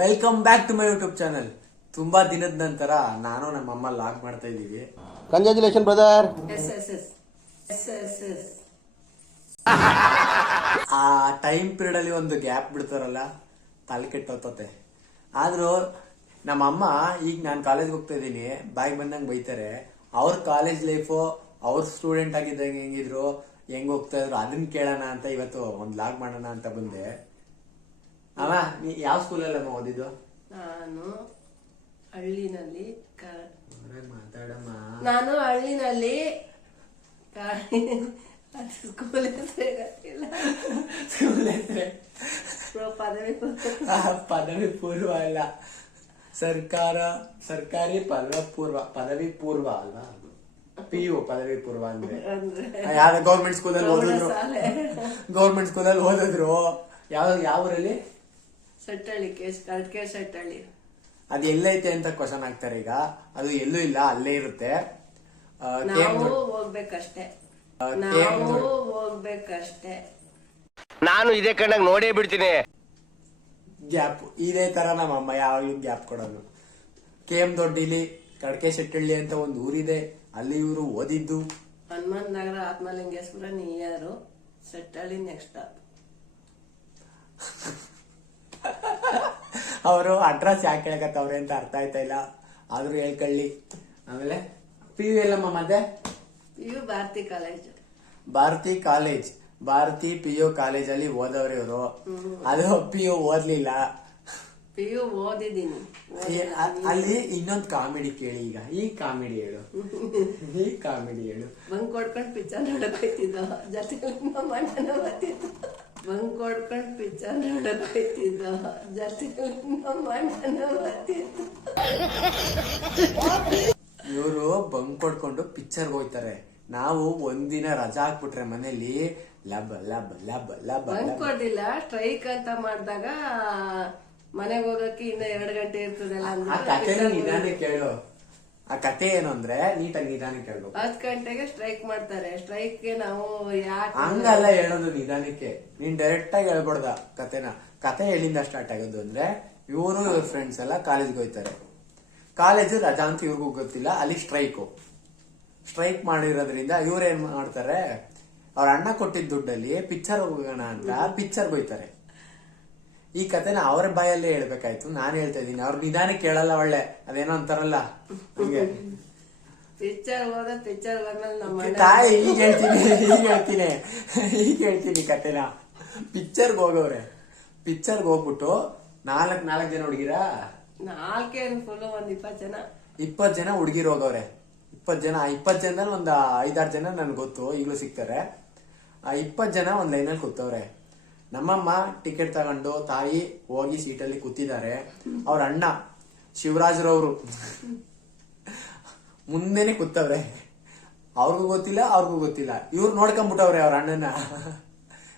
Welcome back to my YouTube channel ತುಂಬಾ ದಿನದ ನಂತರ ನಾನು ನಮ್ಮ ಅಮ್ಮ ಲಾಗ್ ಮಾಡ್ತಾ ಇದ್ದೀವಿ. Congratulation brother yes yes yes yes yes yes ಆ ಟೈಮ್ ಪೀರಿಯಡ್ ಅಲ್ಲಿ ಒಂದು ಗ್ಯಾಪ್ ಬಿಡ್ತಾರಲ್ಲ ತಲೆ ಕೆಟ್ಟೋತತೆ ಆದ್ರೂ ನಮ್ಮ ಅಮ್ಮ ಈಗ ನಾನು ಕಾಲೇಜ್ಗೆ ಹೋಗ್ತಾ ಇದ್ದೀನಿ ಬಾಯ್ ಬಂದಂಗೆ ಬೈತಾರೆ. ಅವ್ರ ಕಾಲೇಜ್ ಲೈಫು ಅವ್ರ ಸ್ಟೂಡೆಂಟ್ ಆಗಿದ್ದಂಗೆ ಹೆಂಗಿದ್ರು ಹೆಂಗ್ ಹೋಗ್ತಾ ಇದ್ರು ಅದನ್ನ ಕೇಳೋಣ ಅಂತ ಇವತ್ತು ಒಂದು ಲಾಗ್ ಮಾಡೋಣ ಅಂತ ಬಂದೆ. ಅಮ್ಮ ನೀ ಯಾವ ಸ್ಕೂಲಲ್ಲಮ್ಮ ಓದಿದ್ದು? ನಾನು ಹಳ್ಳಿನಲ್ಲಿ ಕ- ಮಾತಾಡಮ್ಮ. ನಾನು ಹಳ್ಳಿನಲ್ಲಿ ಸ್ಕೂಲ್ ಹೆಸರಿಲ್ಲ ಸ್ಕೂಲ್ ಹೆಸ್ರೇ? ಪದವಿ ಪೂರ್ವ- ಪದವಿ ಪೂರ್ವ ಅಲ್ಲ. ಸರ್ಕಾರ ಸರ್ಕಾರಿ ಪದವಿ ಪೂರ್ವ ಪದವಿ ಪೂರ್ವ ಅಲ್ವಾ? ಪಿ ಯು ಪದವಿ ಪೂರ್ವ ಅಂದ್ರೆ. ಅಂದ್ರೆ ಯಾರ ಗೌರ್ಮೆಂಟ್ ಸ್ಕೂಲಲ್ಲಿ ಓದಿದ್ರು? ಪ್ರೌಢಶಾಲೆ. ಗೌರ್ಮೆಂಟ್ ಸ್ಕೂಲಲ್ಲಿ ಓದಿದ್ರು. ಯಾವ ಯಾವ ಊರಲ್ಲಿ? ಸಟ್ಟಳ್ಳಿ ಕೇಸ್ ಕಟ್ಕೆ ಸೆಟ್ಟಳ್ಳಿ. ಅದು ಎಲ್ಲೈತೆ ಅಂತ ಕ್ವಶನ್ ಆಗ್ತಾರೆ ಈಗ. ಅದು ಎಲ್ಲೂ ಇಲ್ಲ ಅಲ್ಲೇ ಇರುತ್ತೆ. ಆ, ನಾವು ಹೋಗ್ಬೇಕಷ್ಟೇ. ಆ, ನಾವು ಹೋಗ್ಬೇಕಷ್ಟೇ. ನಾನು ಇದೇ ಕಣ್ಣಾಗ ನೋಡೇ ಬಿಡ್ತೀನಿ. ಗ್ಯಾಪ್ ಇದೇ ತರ ನಮ್ಮ ಅಮ್ಮ ಯಾವಾಗ್ಲೂ ಗ್ಯಾಪ್ ಕೊಡೋದು. ಕೆ ಎಂ ದೊಡ್ಡಿಲಿ ಕಡಕೆ ಶೆಟ್ಟಳ್ಳಿ ಅಂತ ಒಂದು ಊರಿದೆ. ಅಲ್ಲಿ ಇವರು ಓದಿದ್ದು. Hanumantha Nagar Atmalingeshwara near Sattalli next stop ಅವರು ಅಡ್ರೆಸ್ ಯಾಕೆ ಕೇಳಕತ್ತವ್ರೆ ಅಂತ ಅರ್ಥ ಆಯ್ತಾ ಇಲ್ಲ. ಆದ್ರೂ ಹೇಳ್ಕೊಳ್ಳಿ. ಆಮೇಲೆ ಪಿ ಯು ಎಲ್ಲಮ್ಮ ಮತ್ತೆ ಇವು Bharathi college. Bharathi college. Bharathi P U ಕಾಲೇಜಲ್ಲಿ ಓದವ್ರೆ ಇವರು. ಅದು ಪಿ ಯು ಓದ್ಲಿಲ್ಲ. ಪಿ ಯು ಓದಿದ್ದೀನಿ. ಅ- ಅಲ್ಲಿ ಇನ್ನೊಂದು ಕಾಮಿಡಿ ಕೇಳಿ ಈಗ. ಈ ಕಾಮಿಡಿ ಹೇಳು. ಈ ಕಾಮಿಡಿ ಹೇಳು. ಬಂಕ್ ಕೊಡ್ಕೊಂಡು ಪಿಕ್ಚರ್ ನೋಡಕ್ ಹೋಯ್ತಿದ್ದೋ? ಜೊತೆ ನಮ್ಮ ಬರ್ತಿದ್ದು. ಬಂಕ್ ಕೊಡ್ಕೊಂಡು ಪಿಚ್ಚರ್ ನೋಡಕ್ ಹೋಯ್ತಿದ್ದೋ. ಬರ್ತಿದ್ದು ಇವರು ಬಂಕ್ ಕೊಡ್ಕೊಂಡು ಪಿಕ್ಚರ್ಗೆ ಹೋಯ್ತಾರೆ ನಾವು ಒಂದಿನ ರಜಾ ಹಾಕ್ಬಿಟ್ರೆ ಮನೇಲಿ ಲಬ್ ಲಬ್ ಲಬ್ ಲಬ್ ಬಂಕ್ ಕೊಡ್ಲಿಲ್ಲ. ಸ್ಟ್ರೈಕ್ ಅಂತ ಮಾಡಿದಾಗ ಮನೆಗೆ ಹೋಗಕ್ಕೆ ಇನ್ನ ಎರಡು ಗಂಟೆ ಇರ್ತದಲ್ಲ ಆ ನಿಧಾನ ಕೇಳು ಆ ಕತೆ ಏನು ಅಂದ್ರೆ ನೀಟಾಗಿ ನಿಧಾನಕ್ಕೆ ಕೇಳ್ಬೇಕು ಹತ್ತು ಗಂಟೆಗೆ ಸ್ಟ್ರೈಕ್ ಮಾಡ್ತಾರೆ. ಸ್ಟ್ರೈಕ್ಗೆ ನಾವು ಯಾಕೆ ಹಂಗಲ್ಲ ಹೇಳೋದು ನಿಧಾನಕ್ಕೆ. ನೀನ್ ಡೈರೆಕ್ಟ್ ಆಗಿ ಹೇಳ್ಬಾರ್ದ ಕತೆನ. ಕತೆ ಎಲ್ಲಿಂದ ಸ್ಟಾರ್ಟ್ ಆಗೋದು ಅಂದ್ರೆ ಇವರು ಇವ್ರ ಫ್ರೆಂಡ್ಸ್ ಎಲ್ಲ ಕಾಲೇಜ್ಗೆ ಹೋಯ್ತಾರೆ. ಕಾಲೇಜು ರಜಾ ಅಂತ ಇವ್ರಿಗೂ ಗೊತ್ತಿಲ್ಲ ಅಲ್ಲಿ ಸ್ಟ್ರೈಕು ಸ್ಟ್ರೈಕ್ ಮಾಡಿರೋದ್ರಿಂದ ಇವ್ರು ಏನ್ ಮಾಡ್ತಾರೆ ಅವ್ರ ಅಣ್ಣ ಕೊಟ್ಟಿದ್ದ ದುಡ್ಡಲ್ಲಿ ಪಿಕ್ಚರ್ ಹೋಗೋಣ ಅಂತ ಪಿಕ್ಚರ್ಗೆ ಹೋಯ್ತಾರೆ. ಈ ಕತೆನ ಅವ್ರ ಬಾಯಲ್ಲೇ ಹೇಳ್ಬೇಕಾಯ್ತು. ನಾನು ಹೇಳ್ತಾ ಇದ್ದೀನಿ. ಅವ್ರ ನಿಧಾನ ಕೇಳಲ್ಲ ಒಳ್ಳೆ. ಅದೇನೋ ಅಂತಾರಲ್ಲ? ಹಂಗೆ. ಪಿಕ್ಚರ್ ಹೋದ ಪಿಕ್ಚರ್ ಹೋದ್ಮೇಲೆ ನಮ್ಮ ತಾಯಿ ಈಗ ಹೇಳ್ತೀನಿ ಈಗ ಹೇಳ್ತೀನಿ. ಈಗ ಹೇಳ್ತೀನಿ ಕತೆನ ಪಿಕ್ಚರ್ಗೆ ಹೋಗವ್ರೆ. ಪಿಕ್ಚರ್ಗೆ ಹೋಗ್ಬಿಟ್ಟು ನಾಲ್ಕ್ ನಾಲ್ಕ್ ಜನ ಹುಡುಗಿರ? ನಾಲ್ಕೇ ಫುಲ್ ಒಂದ್ ಇಪ್ಪತ್ತು ಜನ. ಇಪ್ಪತ್ ಜನ ಹುಡುಗಿರು ಹೋಗವ್ರೆ. ಇಪ್ಪತ್ ಜನ ಇಪ್ಪತ್ತು ಇಪ್ಪತ್ ಜನದಲ್ಲಿ ಒಂದ್ ಐದಾರು ಜನ ನನ್ಗೆ ಗೊತ್ತು. ಈಗಲೂ ಸಿಗ್ತಾರೆ. ಆ ಇಪ್ಪತ್ ಜನ ಒಂದ್ ಲೈನಲ್ಲಿ ಕೂತವ್ರೆ. ನಮ್ಮಮ್ಮ ಟಿಕೆಟ್ ತಗೊಂಡು ತಾಯಿ ಹೋಗಿ ಸೀಟಲ್ಲಿ ಕೂತಿದ್ದಾರೆ. ಅವ್ರ ಅಣ್ಣ ಶಿವರಾಜ್ರವರು. ಮುಂದೆನೆ ಕೂತವ್ರೆ. ಅವ್ರಿಗೂ ಗೊತ್ತಿಲ್ಲ ಅವ್ರಿಗೂ ಗೊತ್ತಿಲ್ಲ. ಇವ್ರು ನೋಡ್ಕೊಂಡ್ಬಿಟ್ಟವ್ರೆ ಅವ್ರ ಅಣ್ಣನ.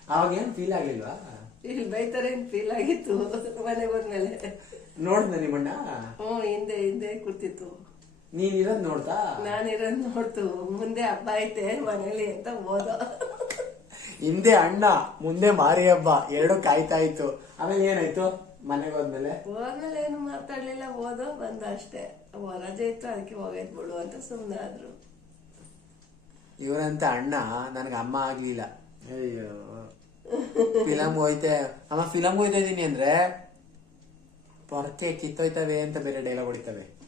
ಅವಾಗ ಏನ್ ಫೀಲ್ ಆಗ್ಲಿಲ್ವಾ? ಇಲ್ಲಿ ಬೈತಾರೆ ಫೀಲ್ ಆಗಿತ್ತು? ಮನೆ ಬಂದ್ಮೇಲೆ. ನೋಡ್ದ ನಿಮ್ಮಣ್ಣ ಹ್ಞೂ ಹಿಂದೆ ಹಿಂದೆ ಕೂತಿತ್ತು. ನೀನ್ ಇರೋದ್ ನೋಡ್ತಾ? ನಾನಿರೋದ್ ನೋಡ್ತು. ಮುಂದೆ ಹಬ್ಬ ಐತೆ ಮನೇಲಿ ಅಂತ ಓದೋ ಹಿಂದೆ ಅಣ್ಣ ಮುಂದೆ ಮಾರಿ ಹಬ್ಬ ಎರಡು ಕಾಯ್ತಾ ಇತ್ತು ಆಮೇಲೆ ಏನಾಯ್ತು? ಮನೆಗೆ ಹೋದ್ಮೇಲೆ? ಹೋದ್ಮೇಲೆ ಏನು ಮಾತಾಡ್ಲಿಲ್ಲ ಓದೋ ಬಂದ ಅಷ್ಟೇ. ರಜೆ ಇತ್ತು ಅದಕ್ಕೆ ಹೋಗೈತ್ ಬಿಡು ಅಂತ ಸುಮ್ಮನೆ ಆದ್ರು. ಇವರಂತ ಅಣ್ಣ ನನ್ಗೆ ಅಮ್ಮ ಆಗ್ಲಿಲ್ಲ. ಅಯ್ಯೋ. ಫಿಲಮ್ ಹೋಯ್ತೆ. ಅಮ್ಮ ಫಿಲಮ್ ಹೋಯ್ತಾ ಇದೀನಿ ಅಂದ್ರೆ ಪೊರಕೆ ಕಿತ್ತೋಯ್ತವೆ ಅಂತ ಬೇರೆ ಡೈಲಾಗ್ ಹೊಡಿತವೆ.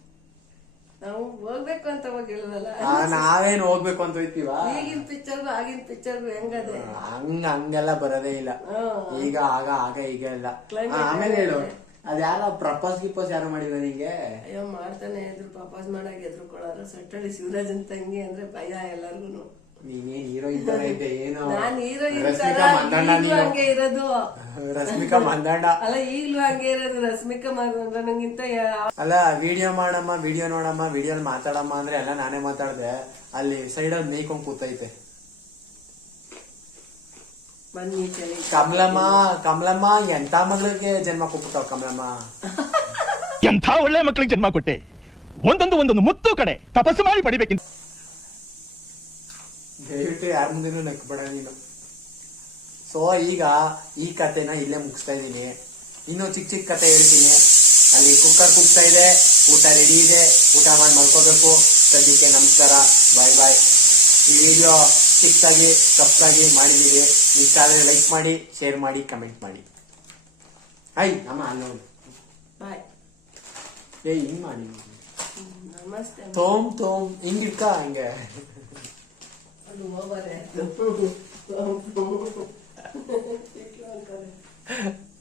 ನಾವು ಹೋಗ್ಬೇಕು ಅಂತ ಹೋಗಿಲ್ವಲ್ಲ ನಾವೇನ್ ಹೋಗ್ಬೇಕು ಅಂತ ಹೋಯ್ತೀವ? ಈಗಿನ ಪಿಕ್ಚರ್ ಆಗಿನ ಪಿಕ್ಚರ್ ಹೆಂಗದೆ? ಹಂಗ ಹಂಗೆಲ್ಲ ಬರೋದೇ ಇಲ್ಲ. ಈಗ ಆಗ ಆಗ ಈಗ ಎಲ್ಲ ಆಮೇಲೆ ಹೇಳು. ಅದ್ಯಾರ ಪ್ರಪೋಸ್ ಗಿಪೋಸ್ ಯಾರು ಮಾಡಿದ ನಿಂಗೆ? ಅಯ್ಯೋ ಮಾಡ್ತಾನೆ ಎದ್ರು ಪ್ರಪಾಸ್ ಮಾಡಾಗ ಎದ್ರು ಕೊಡೋರು ಸಟ್ಟಳ್ಳಿ ಶಿವರಾಜನ್ ತಂಗಿ ಅಂದ್ರೆ ಭಯ ಎಲ್ಲಾರ್ಗು ನೀನೇನ್ ಹೀರೋಯಿನ್ ತರ ಇದ್ದೆ ಏನೋ? ನಾನ್ ಹೀರೋಯಿನ್ ರಶ್ಮಿಕಾ ಮಂದಣ್ಣ ಈಗ್ಲೂ ನೀನು ಹಂಗೆ ಇರೋದು. ರಶ್ಮಿಕಾ ಮಂದಾಂಡ ಅಲ್ಲ ಈಗ್ಲೂ ಹಂಗೆ ಇರೋದು ರಶ್ಮಿಕಾ ನಂಗಿಂತ ಅಲ್ಲ ವಿಡಿಯೋ ಮಾಡಮ್ಮ ವಿಡಿಯೋ ನೋಡಮ್ಮ ವಿಡಿಯೋ ಮಾತಾಡಮ್ಮ ಅಂದ್ರೆ ಎಲ್ಲ ನಾನೇ ಮಾತಾಡ್ದೆ. ಅಲ್ಲಿ ಸೈಡ್ ಅಲ್ಲಿ ನೇಯ್ಕೊಂಡ್ ಕೂತೈತೆ. ಬನ್ನಿ ಚಳಿ ಕಮಲಮ್ಮ ಕಮಲಮ್ಮ ಎಂತ ಮಗಳಿಗೆ ಜನ್ಮ ಕೊಟ್ಬಿಟ್ಟವ್ ಕಮಲಮ್ಮ? ಎಂಥ ಒಳ್ಳೆ ಮಕ್ಕಳಿಗೆ ಜನ್ಮ ಕೊಟ್ಟೆ? ಒಂದೊಂದು ಒಂದೊಂದು ಮುತ್ತು ಕಡೆ ತಪಸ್ಸು ಮಾಡಿ ಪಡಿಬೇಕಿಂತ ದಯವಿಟ್ಟು ಯಾರ ಮುಂದೆನೂ ನಕ್ಬೇಡ ನೀನು. ಸೊ ಈಗ ಈ ಕತೆನ ಇಲ್ಲೇ ಮುಗಿಸ್ತಾ ಇದ್ದೀನಿ. ಇನ್ನೂ ಚಿಕ್ಕ ಚಿಕ್ಕ ಕತೆ ಹೇಳ್ತೀನಿ. ಅಲ್ಲಿ ಕುಕ್ಕರ್ ಕುಗ್ತಾ ಇದೆ ಊಟ ರೆಡಿ ಇದೆ. ಊಟ ಮಾಡಿ ಮಲ್ಕೋಬೇಕು. ಸದ್ಯಕ್ಕೆ ನಮಸ್ಕಾರ. ಬಾಯ್ ಬಾಯ್ ಈ ವಿಡಿಯೋ ಚಿಕ್ಕದಾಗಿ ತಪ್ಪಾಗಿ ಮಾಡಿದ್ದೀವಿ. ಇಷ್ಟ ಆದರೆ ಲೈಕ್ ಮಾಡಿ ಶೇರ್ ಮಾಡಿ ಕಮೆಂಟ್ ಮಾಡಿ. ಹಾಯ್ ನಮ್ಮ ಅಲ್ಲೋ ಬಾಯ್ ಏ ಹಿಂಗ್ ಮಾಡಿ. ನಮಸ್ತೆ. ತೋಮ್ ತೋಮ್ ಹಿಂಗ್. ಇಟ್ಕ ಹಂಗೆ ಅದು ಓವರ್ ಆಯ್ತು